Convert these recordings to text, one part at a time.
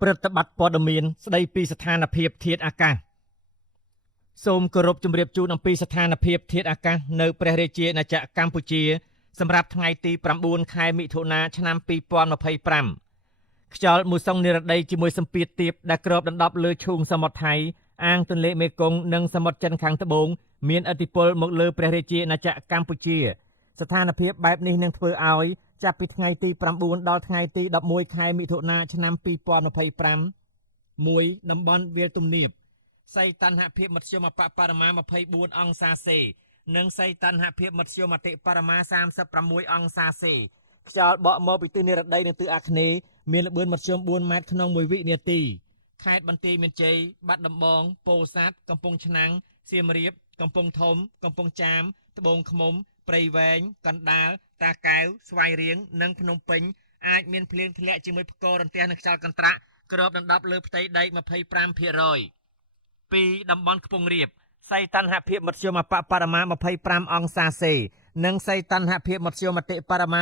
ប្រតិបត្តិព័ត៌មានស្ដីពីស្ថានភាពធាតុអាកាសសូមគោរពជម្រាបជូនអំពីស្ថានភាពធាតុអាកាសនៅព្រះរាជាណាចក្រកម្ពុជាសម្រាប់ថ្ងៃទី9ខែមិថុនាឆ្នាំ2025ខ្យល់មូសុងនិរដីជាមួយសម្ពាធទាបដែលគ្របដណ្ដប់លើឈូងសមុទ្រថៃអាងទន្លេមេគង្គនិងសមុទ្រចិនខាងត្បូងមានឥទ្ធិពលមកលើព្រះរាជាណាចក្រកម្ពុជាស្ថានភាពបែបនេះនឹងធ្វើឲ្យចាប់ពីថ្ងៃទី9ដល់ថ្ងៃទី11ខែមិថុនាឆ្នាំ2025មួយតំបន់វាលទំនាបសីតុណ្ហភាពមធ្យមបរិមា24អង្សាសេនិងសីតុណ្ហភាពមធ្យមអតិបរមា36អង្សាសេខ្យល់បក់មកពីទិសនិរដីនិងទិសអាគ្នេយ៍មានល្បឿនមធ្យម4ម៉ែត្រក្នុង1វិនាទីខេត្តបន្ទាយមានជ័យបាត់ដំបងពោធិ៍សាត់កំពង់ឆ្នាំងសៀមរាបកំពង់ធំកំពង់ចាមត្បូងឃ្មុំព្រៃវែងកណ្ដាលតាកែវស្វាយរៀងនិងភ្នំពេញអាចមានភ្លៀងធ្លាក់ជាមួយផ្គររន្ទះនិងខ្យល់កន្ត្រាក់គ្របដណ្ដប់លើផ្ទៃដី 25% ពីតំបន់ខ្ពង់រាបសីតុណ្ហភាពមធ្យមបរិមា25អង្សាសេនិងសីតុណ្ហភាពមធ្យមអតិបរមា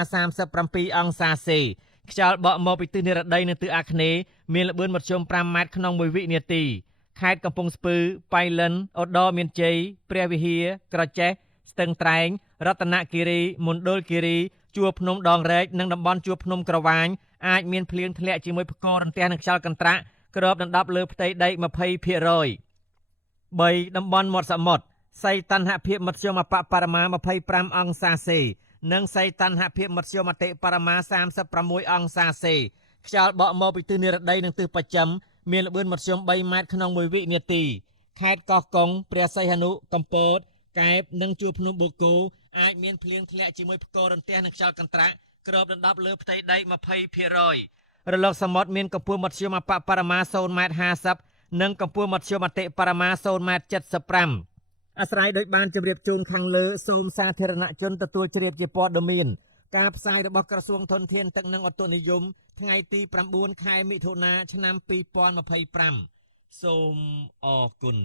37អង្សាសេខ្យល់បក់មកពីទិសនិរដីនិងទិសអាគ្នេយ៍មានល្បឿនមធ្យម5ម៉ែត្រក្នុង1វិនាទីខេត្តកំពង់ស្ពឺប៉ៃលិនឧត្តរមានជ័យព្រះវិហារក្រចេះស្ទឹងត្រែងរតនគិរីមណ្ឌលគិរីជួរភ្នំដងរែកនិងតំបន់ជួរភ្នំក្រវាញអាចមានភ្លៀងធ្លាក់ជាមួយផ្គររន្ទះនិងខ្យល់កន្ត្រាក់គ្របដណ្ដប់លើផ្ទៃដី 20% 3តំបន់មាត់សមុទ្រសីតុណ្ហភាពមធ្យមបរិមា25អង្សាសេនិងសីតុណ្ហភាពមធ្យមអតិបរមា36អង្សាសេខ្យល់បក់មកពីទិសនិរដីនិងទិសបស្ចិមមានល្បឿនមធ្យម3ម៉ែត្រក្នុង1វិនាទីខេត្តកោះកុងព្រះសីហនុកំពតកែបនិងជួរភ្នំបូកគោអាចមានភ្លៀងធ្លាក់ជាមួយផ្គររន្ទះនិងខ្យល់កន្ត្រាក់គ្របដណ្ដប់លើផ្ទៃដី 20% រលកសមុទ្រមានកម្ពស់មធ្យមបរិមា0ម៉ែត្រ50និងកម្ពស់មធ្យមអតិបរមា0ម៉ែត្រ75អាស្រ័យដោយបានជម្រាបជូនខាងលើសូមសាធារណជនទទួលជ្រាបជាព័ត៌មានការផ្សាយរបស់ក្រសួងធនធានទឹកនិងឧតុនិយមថ្ងៃទី9ខែមិថុនាឆ្នាំ2025សូមអរគុណ